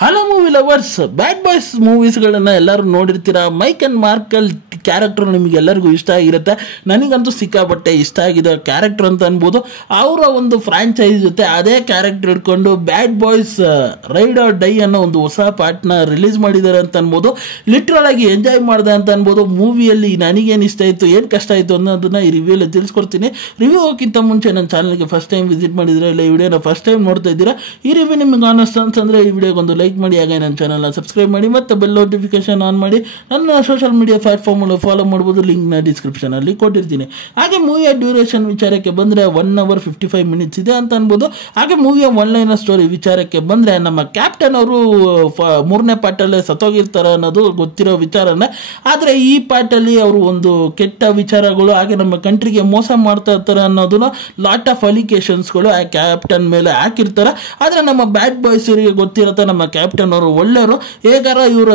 Hello movie lovers, bad boys ಮೂವೀಸ್ಗಳನ್ನು ಎಲ್ಲರೂ ನೋಡಿರ್ತೀರ. ಮೈಕ್ ಆ್ಯಂಡ್ ಮಾರ್ಕಲ್ ಕ್ಯಾರೆಕ್ಟರ್ ನಿಮಗೆಲ್ಲರಿಗೂ ಇಷ್ಟ ಆಗಿರುತ್ತೆ. ನನಗಂತೂ ಸಿಕ್ಕಾಪಟ್ಟೆ ಇಷ್ಟ ಆಗಿದೆ ಕ್ಯಾರೆಕ್ಟರ್ ಅಂತ ಅನ್ಬೋದು. ಅವರ ಒಂದು ಫ್ರಾಂಚೈಸ್ ಜೊತೆ ಅದೇ ಕ್ಯಾರೆಕ್ಟರ್ ಇಟ್ಕೊಂಡು bad boys ride or die ಅನ್ನೋ ಒಂದು ಹೊಸ ಪಾರ್ಟ್ನ ರಿಲೀಸ್ ಮಾಡಿದ್ದಾರೆ ಅಂತ ಅನ್ಬೋದು. ಲಿಟ್ರಲ್ ಆಗಿ ಎಂಜಾಯ್ ಮಾಡಿದೆ ಅಂತ ಅನ್ಬೋದು. ಮೂವಿಯಲ್ಲಿ ನನಗೇನು ಇಷ್ಟ ಆಯಿತು, ಏನು ಕಷ್ಟ ಆಯಿತು ಅನ್ನೋದನ್ನ ಈ ರಿವ್ಯೂಲ್ಲಿ ತಿಳಿಸ್ಕೊಡ್ತೀನಿ. ರಿವ್ಯೂ ಹೋಗಿಂತ ಮುಂಚೆ ನನ್ನ ಚಾನಲ್ಗೆ ಫಸ್ಟ್ ಟೈಮ್ ವಿಸಿಟ್ ಮಾಡಿದರೆ, ಇಲ್ಲ ಈ ವಿಡಿಯೋನ ಫಸ್ಟ್ ಟೈಮ್ ನೋಡ್ತಾ ಇದ್ದೀರಾ, ಈ ರಿವ್ಯೂ ನಿಮಗೆ ಆನೆಸ್ಟ್ ಅಂತಂದರೆ ಈ ವಿಡಿಯೋಗೊಂದು ಲೈಕ್ ಮಾಡಿ, ಹಾಗೆ ನನ್ನ ಚಾನಲ್ನ ಸಬ್ಸ್ಕ್ರೈಬ್ ಮಾಡಿ, ಮತ್ತು ಬೆಲ್ ನೋಟಿಫಿಕೇಶನ್ ಆನ್ ಮಾಡಿ. ನನ್ನ ಸೋಷಿಯಲ್ ಮೀಡಿಯಾ ಪ್ಲಾಟ್ಫಾರ್ಮಲ್ಲಿ ಫಾಲೋ ಮಾಡ್ಬೋದು, ಲಿಂಕ್ನ ಡಿಸ್ಕ್ರಿಪ್ಷನಲ್ಲಿ ಕೊಟ್ಟಿರ್ತೀನಿ. ಹಾಗೆ ಮೂವಿಯ ಡ್ಯೂರೇಷನ್ ವಿಚಾರಕ್ಕೆ ಬಂದರೆ 1 hour 55 minutes ಇದೆ ಅಂತ ಅನ್ಬೋದು. ಹಾಗೆ ಮೂವಿಯ ಒನ್ಲೈನರ್ ಸ್ಟೋರಿ ವಿಚಾರಕ್ಕೆ ಬಂದರೆ, ನಮ್ಮ ಕ್ಯಾಪ್ಟನ್ ಅವರು 3ನೇ ಪಾರ್ಟಲ್ಲೇ ಸತ್ತೋಗಿರ್ತಾರೆ ಅನ್ನೋದು ಗೊತ್ತಿರೋ ವಿಚಾರನೇ. ಆದರೆ ಈ ಪಾರ್ಟಲ್ಲಿ ಅವರು ಒಂದು ಕೆಟ್ಟ ವಿಚಾರಗಳು, ಹಾಗೆ ನಮ್ಮ ಕಂಟ್ರಿಗೆ ಮೋಸ ಮಾಡ್ತಾ ಇರ್ತಾರೆ ಅನ್ನೋದನ್ನ ಲಾಟ್ ಆಫ್ ಅಲಿಗೇಷನ್ಸ್ಗಳು ಆ ಕ್ಯಾಪ್ಟನ್ ಮೇಲೆ ಹಾಕಿರ್ತಾರೆ. ಆದರೆ ನಮ್ಮ ಬ್ಯಾಡ್ ಬಾಯ್ಸ್ ಅವರಿಗೆ ಗೊತ್ತಿರುತ್ತೆ ನಮ್ಮ ಕ್ಯಾಪ್ಟನ್ ಅವರು ಒಳ್ಳೆಯವರು, ಹೇಗಾರ ಇವರು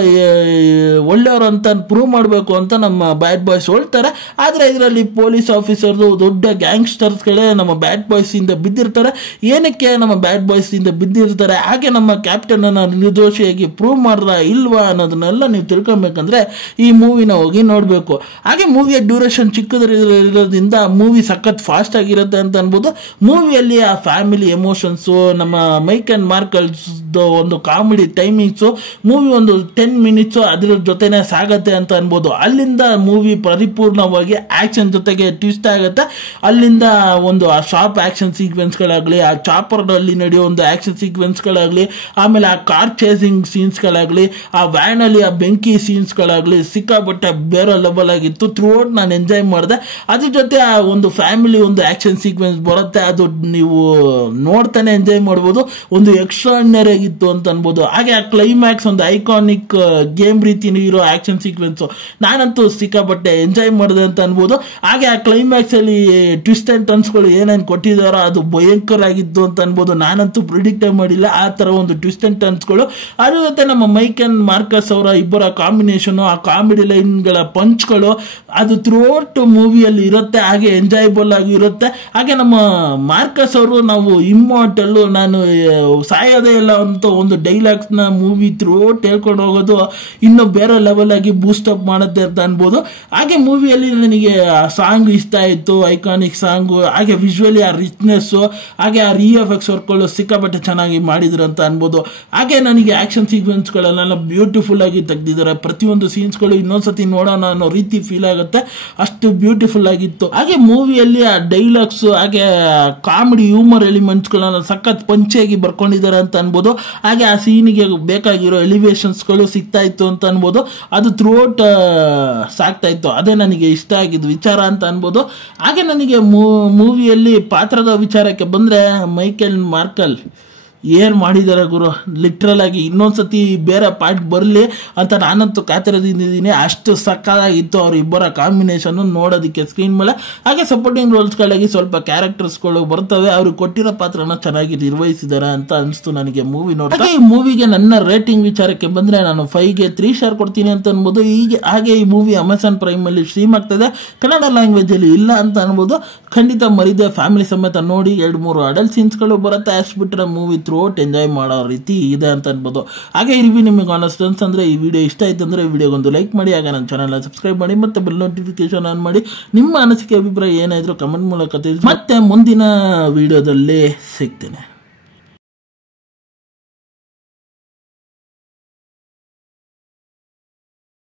ಒಳ್ಳೆಯವರು ಅಂತ ಪ್ರೂವ್ ಮಾಡಬೇಕು ಅಂತ ನಮ್ಮ ಬ್ಯಾಡ್ ಬಾಯ್ಸ್ ಹೇಳ್ತಾರೆ. ಆದರೆ ಇದರಲ್ಲಿ ಪೊಲೀಸ್ ಆಫೀಸರ್ದು ದೊಡ್ಡ ಗ್ಯಾಂಗ್ಸ್ಟರ್ಸ್ಗಳೇ ನಮ್ಮ ಬ್ಯಾಡ್ ಬಾಯ್ಸ್ ಇಂದ ಬಿದ್ದಿರ್ತಾರೆ. ಏನಕ್ಕೆ ನಮ್ಮ ಬ್ಯಾಡ್ ಬಾಯ್ಸ್ ಇಂದ ಬಿದ್ದಿರ್ತಾರೆ, ಹಾಗೆ ನಮ್ಮ ಕ್ಯಾಪ್ಟನ್ ಅನ್ನ ನಿರ್ದೋಷಿಯಾಗಿ ಪ್ರೂವ್ ಮಾಡ್ರ ಇಲ್ವಾ ಅನ್ನೋದನ್ನೆಲ್ಲ ನೀವು ತಿಳ್ಕೊಬೇಕಂದ್ರೆ ಈ ಮೂವಿನ ಹೋಗಿ ನೋಡಬೇಕು. ಹಾಗೆ ಮೂವಿಯ ಡ್ಯೂರೇಷನ್ ಚಿಕ್ಕದಿರೋದ್ರಿಂದ ಮೂವಿ ಸಖತ್ ಫಾಸ್ಟ್ ಆಗಿರುತ್ತೆ ಅಂತ ಅನ್ಬೋದು. ಮೂವಿಯಲ್ಲಿ ಆ ಫ್ಯಾಮಿಲಿ ಎಮೋಷನ್ಸು, ನಮ್ಮ ಮೈಕ್ ಆ್ಯಂಡ್ ಮಾರ್ಕಲ್ಸ್ ಒಂದು ಕಾಮಿಡಿ ಟೈಮಿಂಗ್ಸು, ಮೂವಿ ಒಂದು 10 minutes ಅದ್ರ ಜೊತೆನೆ ಸಾಗತ್ತೆ ಅಂತ ಅನ್ಬೋದು. ಅಲ್ಲಿಂದ ಮೂವಿ ಪರಿಪೂರ್ಣವಾಗಿ ಆಕ್ಷನ್ ಜೊತೆಗೆ ಟ್ವಿಸ್ಟ್ ಆಗುತ್ತೆ. ಅಲ್ಲಿಂದ ಒಂದು ಆ ಶಾಪ್ ಆಕ್ಷನ್ ಸೀಕ್ವೆನ್ಸ್ಗಳಾಗಲಿ, ಆ ಚಾಪರ್ನಲ್ಲಿ ನಡೆಯೋ ಒಂದು ಆಕ್ಷನ್ ಸೀಕ್ವೆನ್ಸ್ಗಳಾಗಲಿ, ಆಮೇಲೆ ಆ ಕಾರ್ ಚೇಸಿಂಗ್ ಸೀನ್ಸ್ಗಳಾಗಲಿ, ಆ ವ್ಯಾನಲ್ಲಿ ಆ ಬೆಂಕಿ ಸೀನ್ಸ್ಗಳಾಗಲಿ ಸಿಕ್ಕಾಪಟ್ಟೆ ಬೇರೆ ಲೆವೆಲ್ ಆಗಿತ್ತು. ಥ್ರೂಔಟ್ ನಾನು ಎಂಜಾಯ್ ಮಾಡಿದೆ. ಅದ್ರ ಜೊತೆ ಆ ಒಂದು ಫ್ಯಾಮಿಲಿ ಒಂದು ಆಕ್ಷನ್ ಸೀಕ್ವೆನ್ಸ್ ಬರುತ್ತೆ, ಅದು ನೀವು ನೋಡ್ತಾನೆ ಎಂಜಾಯ್ ಮಾಡ್ಬೋದು. ಒಂದು ಎಕ್ಸ್ಟ್ರಾರ್ಡಿನರಿ ಆಗಿತ್ತು ಅಂತ ಅನ್ಬೋದು. ಹಾಗೆ ಆ ಕ್ಲೈಮ್ಯಾಕ್ಸ್ ಒಂದು ಐಕಾನಿಕ್ ಗೇಮ್ ರೀತಿನೂ ಇರೋ ಆಕ್ಷನ್ ಸೀಕ್ವೆನ್ಸು ನಾನಂತೂ ಸಿಕ್ಕಾಪಟ್ಟೆ ಎಂಜಾಯ್ ಮಾಡಿದೆ ಅಂತ ಅನ್ಬೋದು. ಹಾಗೆ ಆ ಕ್ಲೈಮ್ಯಾಕ್ಸ್ ಅಲ್ಲಿ ಟ್ವಿಸ್ಟ್ ಅಂಡ್ ಟರ್ನ್ಸ್ಗಳು ಏನೇನು ಕೊಟ್ಟಿದಾರೋ ಅದು ಭಯಂಕರ ಆಗಿತ್ತು ಅಂತ ಅನ್ಬೋದು. ನಾನಂತೂ ಪ್ರಿಡಿಕ್ಟ್ ಮಾಡಿಲ್ಲ ಆ ಥರ ಒಂದು ಟ್ವಿಸ್ಟ್ ಅಂಡ್ ಟರ್ನ್ಸ್ಗಳು. ಅದ್ರ ಜೊತೆ ನಮ್ಮ ಮೈಕ್ ಅಂಡ್ ಮಾರ್ಕಸ್ ಅವರ ಇಬ್ಬರ ಕಾಂಬಿನೇಷನ್, ಆ ಕಾಮಿಡಿ ಲೈನ್ಗಳ ಪಂಚ್ಗಳು ಅದು ಥ್ರೂಔಟ್ ಮೂವಿಯಲ್ಲಿ ಇರುತ್ತೆ. ಹಾಗೆ ಎಂಜಾಯಬಲ್ ಆಗಿ ಇರುತ್ತೆ. ಹಾಗೆ ನಮ್ಮ ಮಾರ್ಕಸ್ ಅವರು ನಾವು ಇಮ್ಮೋರ್ಟಲ್, ನಾನು ಸಾಯೋದೇ ಇಲ್ಲ ಅಂತ ಒಂದು ಡೈಲಾಗ್ಸ್ನ ಮೂವಿ ಥ್ರೂಔಟ್ ಹೇಳ್ಕೊಂಡು ಹೋಗೋದು ಇನ್ನೂ ಬೇರೆ ಲೆವೆಲ್ ಆಗಿ ಬೂಸ್ಟ್ ಅಪ್ ಮಾಡುತ್ತೆ ಅಂತ ಅನ್ಬೋದು. ಹಾಗೆ ಮೂವಿಯಲ್ಲಿ ನನಗೆ ಸಾಂಗ್ ಇಷ್ಟ ಆಯಿತು, ಐಕಾನಿಕ್ ಸಾಂಗು. ಹಾಗೆ ವಿಜುವಲಿ ಆ ರಿಚ್ನೆಸ್ಸು, ಹಾಗೆ ಆ VFX ವರ್ಕ್ಗಳು ಸಿಕ್ಕಾಪಟ್ಟೆ ಚೆನ್ನಾಗಿ ಮಾಡಿದ್ರು ಅಂತ ಅನ್ಬೋದು. ಹಾಗೆ ನನಗೆ ಆಕ್ಷನ್ ಸೀಕ್ವೆನ್ಸ್ಗಳೆಲ್ಲ ಬ್ಯೂಟಿಫುಲ್ ಆಗಿ ತೆಗೆದಿದ್ದಾರೆ. ಪ್ರತಿಯೊಂದು ಸೀನ್ಸ್ಗಳು ಇನ್ನೊಂದ್ಸತಿ ನೋಡೋಣ ಅನ್ನೋ ರೀತಿ ಫೀಲ್ ಆಗುತ್ತೆ, ಅಷ್ಟು ಬ್ಯೂಟಿಫುಲ್ ಆಗಿತ್ತು. ಹಾಗೆ ಮೂವಿಯಲ್ಲಿ ಆ ಡೈಲಾಗ್ಸ್, ಹಾಗೆ ಕಾಮಿಡಿ ಹ್ಯೂಮರ್ ಎಲಿಮೆಂಟ್ಸ್ಗಳನ್ನ ಸಖತ್ ಪಂಚಾಗಿ ಬರ್ಕೊಂಡಿದ್ದಾರೆ ಅಂತ ಅನ್ಬೋದು. ಹಾಗೆ ಆ ಸೀನಿಗೆ ಬೇಕಾಗಿರೋ ಎಲಿವೇಶನ್ಸ್ಗಳು ಸಿಗ್ತಾ ಇತ್ತು ಅಂತ ಅನ್ಬೋದು. ಅದು ಥ್ರೂಔಟ್ ಸಾಕ್ತಾ ಇತ್ತು. ಅದೇ ನನಗೆ ಇಷ್ಟ ಆಗಿದ್ದು ವಿಚಾರ ಅಂತ ಅನ್ಬೋದು. ಹಾಗೆ ನನಗೆ ಮೂವಿಯಲ್ಲಿ ಪಾತ್ರದ ವಿಚಾರಕ್ಕೆ ಬಂದರೆ, ಮೈಕ್ ಆ್ಯಂಡ್ ಮಾರ್ಕಲ್ ಏನು ಮಾಡಿದ್ದಾರೆ ಗುರು, ಲಿಟ್ರಲ್ ಆಗಿ ಇನ್ನೊಂದ್ಸತಿ ಬೇರೆ ಪಾರ್ಟ್ ಬರಲಿ ಅಂತ ನಾನಂತೂ ಕಾತರದಿಂದಿದ್ದೀನಿ. ಅಷ್ಟು ಸಕ್ಕತ್ತಾಗಿತ್ತು ಅವ್ರ ಇಬ್ಬರ ಕಾಂಬಿನೇಷನ್ ನೋಡೋದಕ್ಕೆ ಸ್ಕ್ರೀನ್ ಮೇಲೆ. ಹಾಗೆ ಸಪೋರ್ಟಿಂಗ್ ರೋಲ್ಸ್ಗಳಾಗಿ ಸ್ವಲ್ಪ ಕ್ಯಾರೆಕ್ಟರ್ಸ್ಗಳು ಬರ್ತವೆ, ಅವ್ರಿಗೆ ಕೊಟ್ಟಿರೋ ಪಾತ್ರನ ಚೆನ್ನಾಗಿ ನಿರ್ವಹಿಸಿದ್ದಾರೆ ಅಂತ ಅನಿಸ್ತು ನನಗೆ ಮೂವಿ ನೋಡಿ. ಹಾಗೆ ಈ ಮೂವಿಗೆ ನನ್ನ ರೇಟಿಂಗ್ ವಿಚಾರಕ್ಕೆ ಬಂದರೆ ನಾನು 5ಗೆ 3 ಸ್ಟಾರ್ ಕೊಡ್ತೀನಿ ಅಂತ ಅನ್ಬೋದು. ಹಾಗೆ ಈ ಮೂವಿ ಅಮೆಝಾನ್ ಪ್ರೈಮಲ್ಲಿ ಸ್ಟ್ರೀಮ್ ಆಗ್ತದೆ, ಕನ್ನಡ ಲ್ಯಾಂಗ್ವೇಜಲ್ಲಿ ಇಲ್ಲ ಅಂತ ಅನ್ಬೋದು. ಖಂಡಿತ ಮರಿದೆ ಫ್ಯಾಮಿಲಿ ಸಮೇತ ನೋಡಿ. 2-3 ಅಡಲ್ಟ್ ಸೀನ್ಸ್ಗಳು ಬರುತ್ತೆ, ಅಷ್ಟು ಬಿಟ್ಟರೆ ಮೂವಿ ಥ್ರೂಔಟ್ ಎಂಜಾಯ್ ಮಾಡೋ ರೀತಿ ಇದೆ ಅಂತ ಅನ್ಬೋದು. ಹಾಗೆ ಈ ರಿವ್ಯೂ ನಿಮಗೆ ಆನೆಸ್ಟ್ ಅನ್ಸಂದ್ರೆ, ಈ ವಿಡಿಯೋ ಇಷ್ಟ ಆಯ್ತು ಅಂದರೆ ವಿಡಿಯೋಗೊಂದು ಲೈಕ್ ಮಾಡಿ, ಹಾಗೆ ನನ್ನ ಚಾನಲ್ನ ಸಬ್ಸ್ಕ್ರೈಬ್ ಮಾಡಿ, ಮತ್ತು ಬೆಲ್ ನೋಟಿಫಿಕೇಶನ್ ಆನ್ ಮಾಡಿ. ನಿಮ್ಮ ಅನಿಸಿಕೆ ಅಭಿಪ್ರಾಯ ಏನಾದರೂ ಕಮೆಂಟ್ ಮೂಲಕ ತಿಳಿಸಿ. ಮತ್ತೆ ಮುಂದಿನ ವಿಡಿಯೋದಲ್ಲಿ ಸಿಗ್ತೇನೆ.